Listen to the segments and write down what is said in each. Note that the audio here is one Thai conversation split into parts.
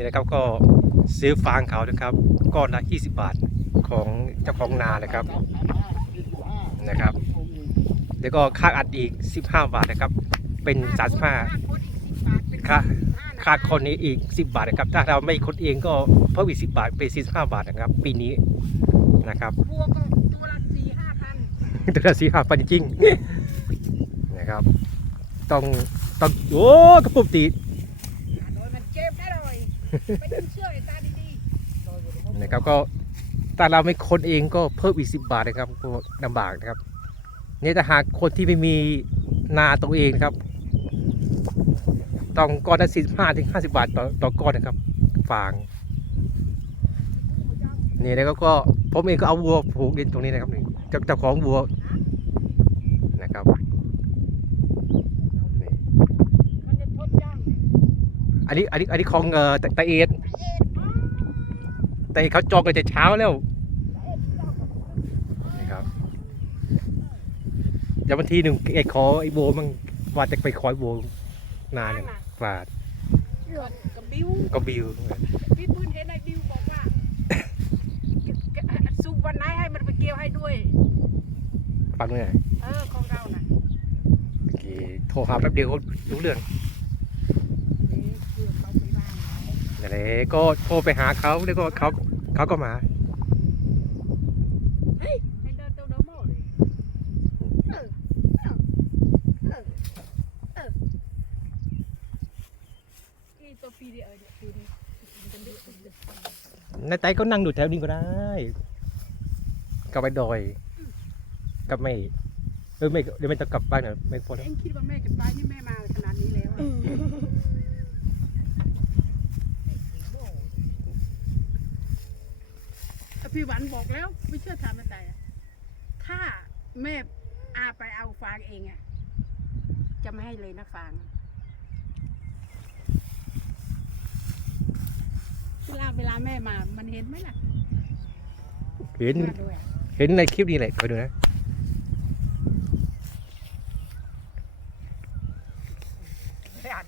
นี่นะครับก็ซื้อฟางเขานะครับก้อนละ 20 บาทของเจ้าของนานะครับนะครับแล้วก็ค่าอัดอีก 15 บาทนะครับ เป็น 35ค่าค่าคนนี้อีก 10 บาทนะครับ ถ้าเราไม่คนเองก็เพิ่มอีก 10 บาทเป็น 45 บาทนะครับ ปีนี้นะครับบัวก็ตัวละสี่ห้าพันตัวละสี่ห้าพันจริงๆนะครับ ต้องต้องโอ้กระปุกตี โดยมันเจ็บได้เลย ไปดึงเชือกไอ้ตาดีนะครับก็ถ้าเราไม่คนเองก็เพิ่มอีกสิบบาทนะครับก็ลำบากนะครับเนี่ยถ้าหากคนที่ไม่มีนาตัวเองนะครับ ต้องก้อนละสิบห้าถึงห้าสิบาทต่อต่อก้อนนะครับฟางนี่แล้วก็ก็ผมเองก็เอาวัวผูกดินตรงนี้นะครับนี่เจ้าของวัวนะครับนี่ ๆมันจะทดย่าง อันนี้อันนี้อันนี้ของเอ่อตาตาเอ็ดแต่เขาจองกันแต่เช้าแล้วนี่ครับเดี๋ยววันที่หนึ่งไอ้ขอไอ้โบมันว่าจะไปขอไอ้โบนานเนี่ยฟาดกับบิวก็บิวพี่พื้นเห็นไอ้บิวบอกว่าสุกวันไหนให้มันไปเกี่ยวให้ด้วย ฟังเนี่ยเออของเราน่ะโอเคโทรหาแป๊บเดียวเขารู้เรื่อง เอ๊ะเพื่อเขาไปบ้าน เรานั่นแหละก็โทรไปหาเขาแล้วก็เขาเขาก็มาให้เดินตัวเดิมหมดเลยเออเออเออเอออีตัวปีเดียวเนี่ยปีนี้มันจะดื้อมันจะดื้อในไตก็นั่งดูแถวนี้ก็ได้กลับไปดอยกลับไม่เออไม่เดี๋ยวไม่ต้องกลับบ้านเหรอไม่พ้นเอ็งคิดว่าแม่จะไปนี่แม่มาขนาดนี้แล้วอะแต่ พี่หวันบอกแล้ว ไม่เชื่อถามมาแต่ถ้าแม่อาไปเอาฟางเองอะจะไม่ให้เลยนะฟางเวลาเวลาแม่มา มันเห็นไหมล่ะ เห็น มาด้วยอะเห็นในคลิปนี้แหละคอยดูนะ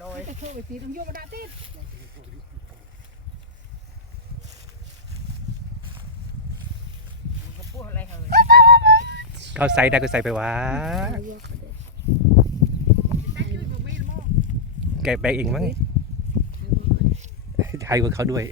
โดยจะโชว์ไปสีต้องโยกกระดาษติดพูดอะไรเหรอ เขาใส่ได้ก็ใส่ไปวะแกแบกเองมั้งให้กับเขาด้วย